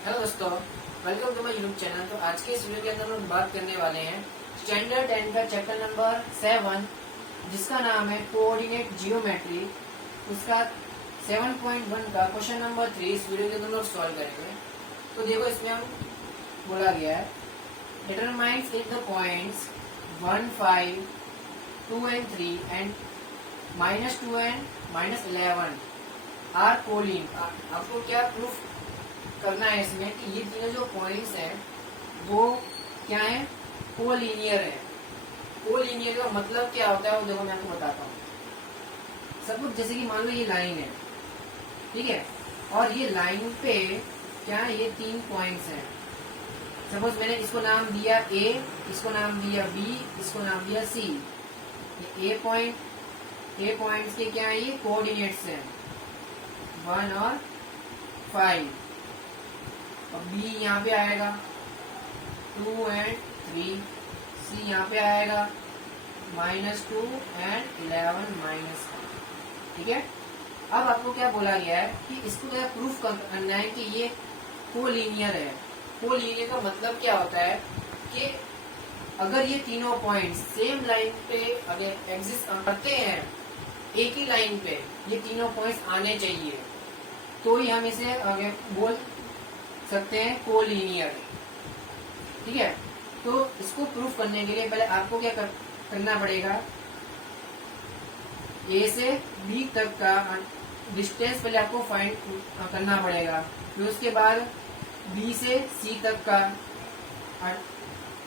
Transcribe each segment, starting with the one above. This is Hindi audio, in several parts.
हेलो दोस्तों, welcome to my YouTube channel. तो आज के इस वीडियो के अंदर हम बात करने वाले हैं स्टैंडर्ड 10 का चैप्टर नंबर 7, जिसका नाम है कोऑर्डिनेट जियोमेट्री। उसका 7.1 का क्वेश्चन नंबर 3 इस वीडियो के अंदर हम सॉल्व करेंगे। तो देखो, इसमें हम बोला गया है determines if the points 1, 5, 2 and 3 and -2 and -11 are collinear. आपको क्या प्रूफ करना है इसमें कि ये तीनों जो पॉइंट्स हैं वो क्या है, कोलिनियर है। कोलिनियर का मतलब क्या होता है वो देखो मैं आपको बताता हूँ। सपोज जैसे कि मान लो ये लाइन है, ठीक है, और ये लाइन पे क्या है, ये 3 पॉइंट्स हैं। सपोज मैंने इसको नाम दिया ए, इसको नाम दिया बी, इसको नाम दिया सी। ए पॉइंट्स के क्या है, ये कोऑर्डिनेट्स हैं 1 और 5। और बी यहाँ पे आएगा 2 and 3, सी यहाँ पे आएगा -2 and 11 -1। ठीक है, अब आपको क्या बोला गया है कि इसको क्या प्रूफ करना है कि ये कोलिनियर है। कोलिनियर का मतलब क्या होता है कि अगर ये तीनों पॉइंट्स सेम लाइन पे अगर एग्जिस्ट करते हैं, एक ही लाइन पे ये तीनों पॉइंट्स आने चाहिए, तो ही हम इसे आगे बोल सकते हैं कोलिनियर। ठीक है, तो इसको प्रूफ करने के लिए पहले आपको क्या करना पड़ेगा, ए से बी तक का डिस्टेंस पहले आपको फाइंड करना पड़ेगा। फिर उसके बाद बी से सी तक का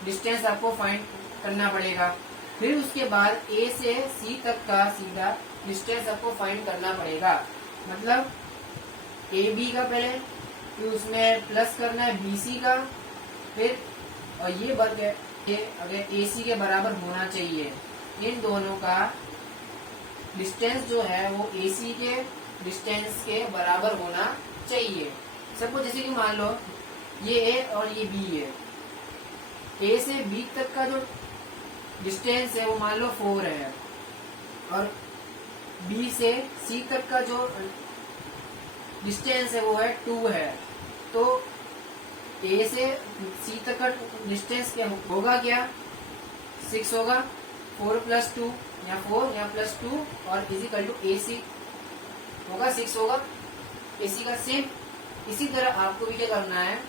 डिस्टेंस आपको फाइंड करना पड़ेगा। फिर उसके बाद ए से सी तक का सीधा डिस्टेंस आपको फाइंड करना पड़ेगा। मतलब ए बी का पहले, फिर उसमें प्लस करना है बीसी का, फिर और ये वर्ग अगर एसी के बराबर होना चाहिए। इन दोनों का डिस्टेंस जो है वो एसी के डिस्टेंस के बराबर होना चाहिए। सपोज जैसे कि मान लो ये ए और ये बी है, ए से बी तक का जो डिस्टेंस है वो मान लो 4 है, और बी से सी तक का जो डिस्टेंस है वो है 2 है। तो ए से सी तक का डिस्टेंस क्या होगा, क्या 6 होगा। 4 + 2 या 4 या +2 और इजिकल टू AC होगा 6 होगा AC का। सेम इसी तरह आपको भी क्या करना है,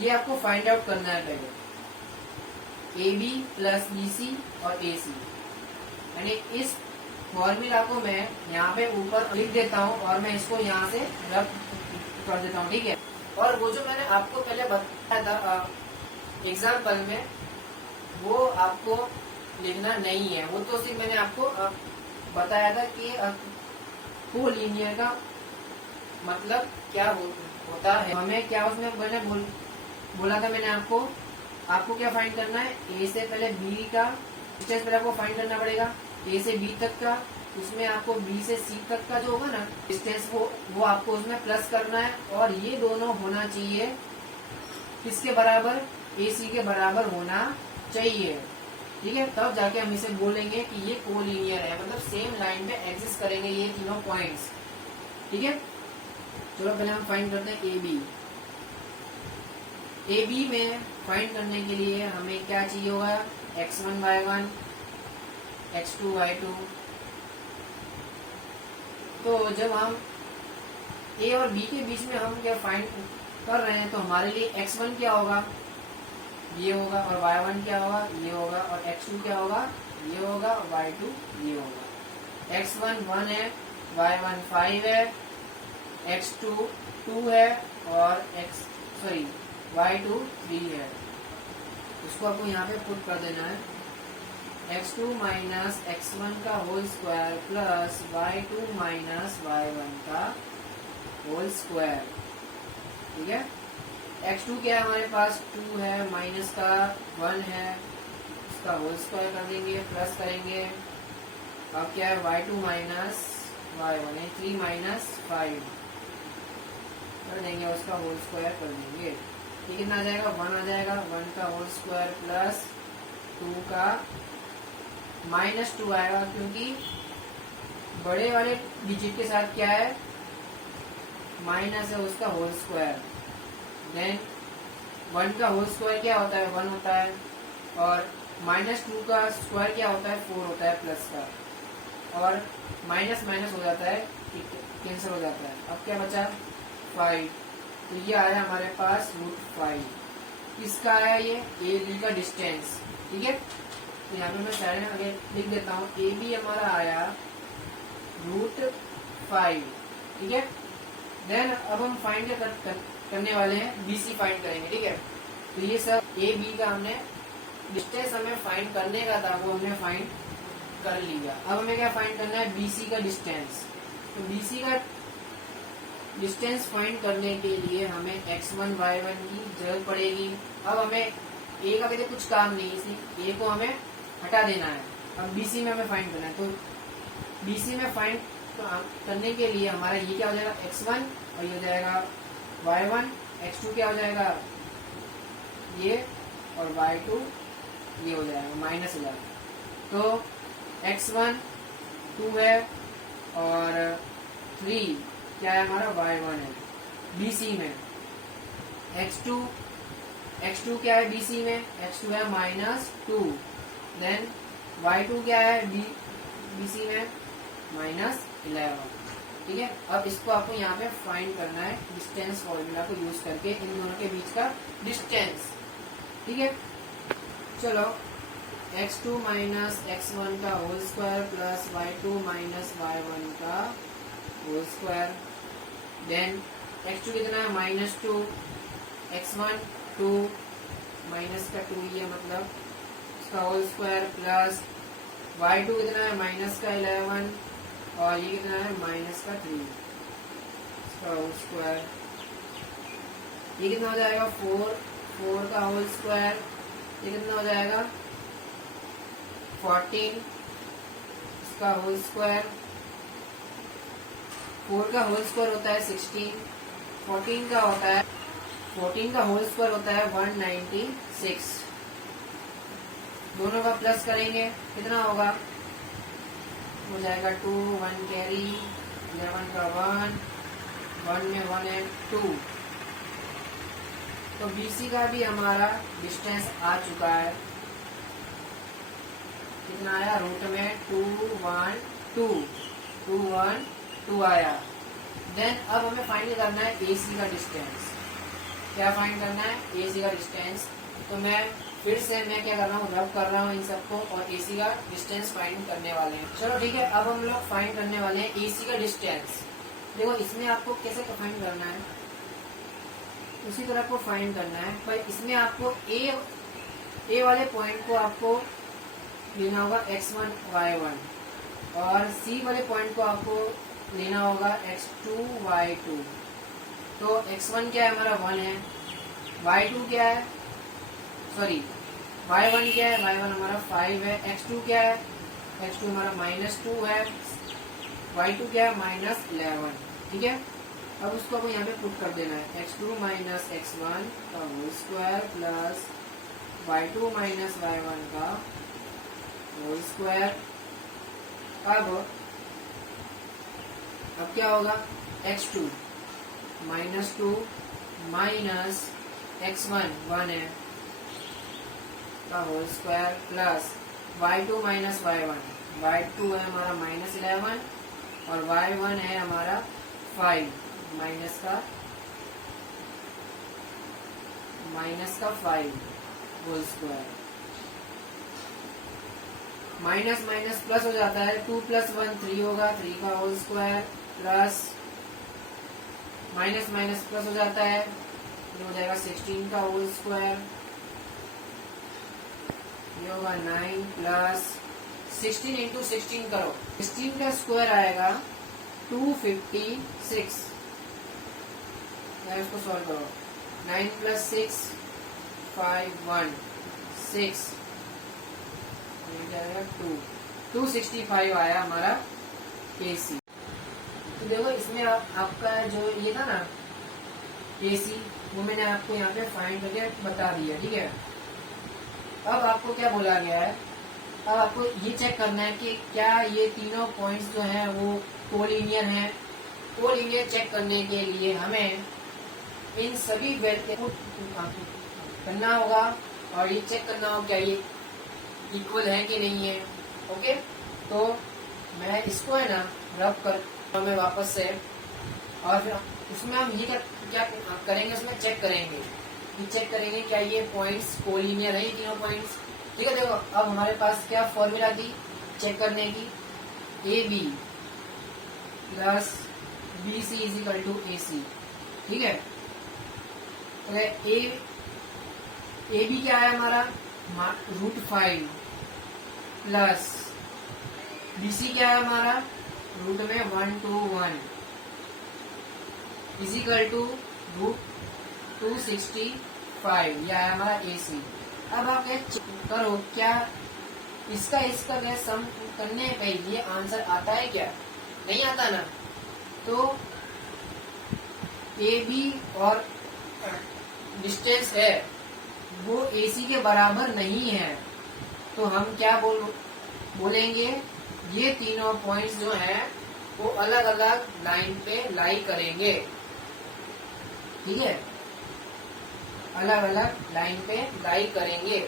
ये आपको फाइंड आउट करना है पहले AB + BC और AC। यानी इस फॉर्मूला को मैं यहाँ पे ऊपर लिख देता हूँ और मैं इसको यहाँ से रब कर देता हूँ। ठीक है, और वो जो मैंने आपको पहले बताया था एग्जाम्पल में, वो आपको लिखना नहीं है। वो तो सिर्फ मैंने आपको बताया था कि कोलिनियर का मतलब क्या होता है। हमें क्या उसमें मैंने बोला था मैंने आपको क्या फाइंड करना है, ए से पहले बी का डिस्टेंस पहले आपको फाइंड करना पड़ेगा, ए से बी तक का। उसमें आपको बी से सी तक का जो होगा ना डिस्टेंस, वो आपको उसमें प्लस करना है, और ये दोनों होना चाहिए किसके बराबर, ए सी के बराबर होना चाहिए। ठीक है, तब जाके हम इसे बोलेंगे कि ये कोलिनियर है, मतलब सेम लाइन पे एग्जिस्ट करेंगे ये तीनों पॉइंट्स। ठीक है, चलो पहले हम फाइंड करते हैं ए बी। ए बी में फाइंड करने के लिए हमें क्या चाहिए होगा, x1 y1 x2 y2। तो जब हम ए और बी के बीच में हम क्या फाइंड कर रहे हैं, तो हमारे लिए x1 क्या होगा, ये होगा, और y1 क्या होगा, ये होगा, और x2 क्या होगा, ये होगा, और y2 ये होगा। x1 1 है, y1 5 है, x2 2 है, और y2 3 है। इसको आपको यहाँ पे पुट कर देना है, x2 - x1 का whole square plus y2 - y1 का होल स्क्वायर। ठीक है, x2 क्या है हमारे पास 2 है, माइनस का 1 है, इसका होल स्क्वायर कर देंगे, प्लस करेंगे। अब क्या है y2 - y1 है, 3 - 5 कर देंगे, उसका होल स्क्वायर कर देंगे। ये कितना आ जाएगा, 1 आ जाएगा, 1 का होल स्क्वायर प्लस 2 का -2 आएगा, क्योंकि बड़े वाले डिजिट के साथ क्या है, माइनस है उसका होल स्क्वायर। देन 1 का होल स्क्वायर क्या होता है, 1 होता है, और -2 का स्क्वायर क्या होता है, 4 होता है प्लस का, और माइनस माइनस हो जाता है, कैंसिल हो जाता है। अब क्या बचा, 5। तो ये आया हमारे पास √5। किसका आया ये, ए बी का डिस्टेंस, ठीक है। तो यहाँ पे मैं साइड में आगे लिख देता हूँ, ए बी हमारा आया √5, ठीक है। देन अब हम फाइंड करने वाले हैं, बी सी फाइंड करेंगे, ठीक है। तो ये सब ए बी का हमने डिस्टेंस हमें फाइंड करने का था, वो हमने फाइंड कर लिया। अब हमें क्या फाइंड करना है, बीसी का डिस्टेंस। तो बीसी का डिस्टेंस फाइंड करने के लिए हमें x1 y1 की जरूरत पड़ेगी। अब हमें ए का कहते कुछ काम नहीं, इसलिए ए को हमें हटा देना है। अब बीसी में हमें फाइंड करना है, तो बीसी में फाइंड करने के लिए हमारा ये क्या हो जाएगा, x1, और ये हो जाएगा y1, x2 क्या हो जाएगा ये, और y2 ये हो जाएगा, माइनस हो जाएगा। तो x1 2 है और 3 क्या है हमारा, y1 है। BC में x2 क्या है, BC में x2 है -2, देन y2 क्या है BC में -11, ठीक है। अब इसको आपको यहाँ पे फाइंड करना है डिस्टेंस फॉर्मूला को यूज करके, इन दोनों के बीच का डिस्टेंस, ठीक है। चलो x2 - x1 का whole square plus y2 - y1 का होल स्क्वायर, देन x2 कितना है, -2, x1 2 माइनस का 2, ये मतलब इसका होल स्क्वायर, प्लस y2 कितना है, -11, और ये कितना है, -3, इसका होल स्क्वायर। ये कितना हो जाएगा, 4 का होल स्क्वायर, ये कितना हो जाएगा 14, इसका होल स्क्वायर। 4 का होल स्क्वायर होता है 16, 14 का होता है, 14 का होल स्क्वायर होता है 196। दोनों का प्लस करेंगे कितना होगा, हो जाएगा 2, 1 कैरी, 11 का 1 में 1 है 2। तो BC का भी हमारा डिस्टेंस आ चुका है, कितना आया, रूट में 212 आया। देन अब हमें फाइंड करना है AC का डिस्टेंस। क्या फाइंड करना है, AC का डिस्टेंस। तो मैं फिर से क्या कर रहा हूँ, रब कर रहा हूँ इन सबको, और AC का डिस्टेंस फाइंड करने वाले हैं। चलो ठीक है, अब हम लोग फाइंड करने वाले हैं AC का डिस्टेंस। देखो इसमें आपको कैसे फाइंड करना है, उसी तरह आपको फाइंड करना है, पर इसमें आपको ए वाले पॉइंट को आपको लेना होगा x1 y1, और C वाले पॉइंट को आपको लेना होगा x2 y2। तो x1 क्या है हमारा 1 है, y2 क्या है, सॉरी y1 क्या है, y1 हमारा 5 है, x2 क्या है, x2 हमारा -2 है, y2 क्या है -11, ठीक है। अब उसको आपको यहाँ पे पुट कर देना है, x2 - x1 का whole square plus y2 - y1 का होल स्क्वायर। अब क्या होगा, x2 -2 माइनस x1 1 है का whole square plus y2 - y1, y2 है हमारा -11 और y1 है हमारा 5, माइनस का 5 whole square. Minus minus plus हो जाता है, 2 + 1 3 होगा, 3 का whole square plus minus minus plus हो जाता है, ये हो जाएगा 16 का होल स्क्वायर, ये होगा 9 प्लस 16 × 16 करो, 16 का स्क्वायर आएगा 256। इसको सॉल्व करो, 9 + 6 5 1 6, 265 आया हमारा AC। तो देखो इसमें आपका जो ये था ना AC, वो मैंने आपको यहाँ पे फाइंड करके बता दिया, ठीक है। अब आपको क्या बोला गया है, अब आपको ये चेक करना है कि क्या ये तीनों पॉइंट्स जो हैं वो कोलिनियर हैं। कोलिनियर चेक करने के लिए हमें इन सभी वैल्यू को करना होगा और ये चेक करना होगा क्या ये इक्वल है कि नहीं है। ओके, तो मैं इसको है ना रब कर मैं वापस से, और फिर उसमें हम ये क्या करेंगे, उसमें चेक करेंगे क्या ये पॉइंट्स कोलिनियर है, ये तीनों पॉइंट्स। ठीक है, देखो अब हमारे पास क्या फॉर्मूला थी चेक करने की, A B plus B C is equal to A C. ठीक है, तो ए बी क्या है हमारा √5 प्लस बी सी क्या है हमारा रूट में 1 to 1 इज इक्वल टू √265, यह है हमारा ए सी। अब आप चेक करो क्या इसका क्या सम करने पे ये आंसर आता है क्या, नहीं आता ना। तो ए बी और डिस्टेंस है वो ए सी के बराबर नहीं है, तो हम क्या बोलेंगे ये तीनों पॉइंट्स जो हैं वो अलग अलग लाइन पे लाई करेंगे। ठीक है, अलग अलग लाइन पे लाई करेंगे,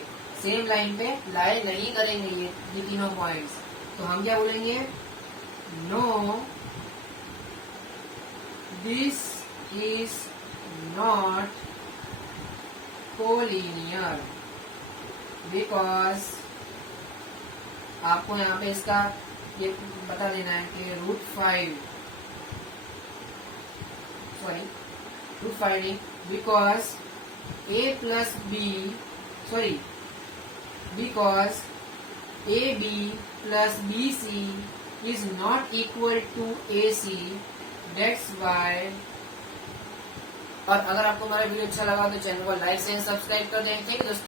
सेम लाइन पे लाई नहीं करेंगे ये तीनों पॉइंट्स। तो हम क्या बोलेंगे, no this is not collinear because आपको यहाँ पे इसका ये बता देना है कि √5 because A plus B because A B plus B C is not equal to A C, that's why. और अगर आपको हमारा वीडियो अच्छा लगा तो चैनल को लाइक एंड सब्सक्राइब कर दें। थैंक यू दोस्तों।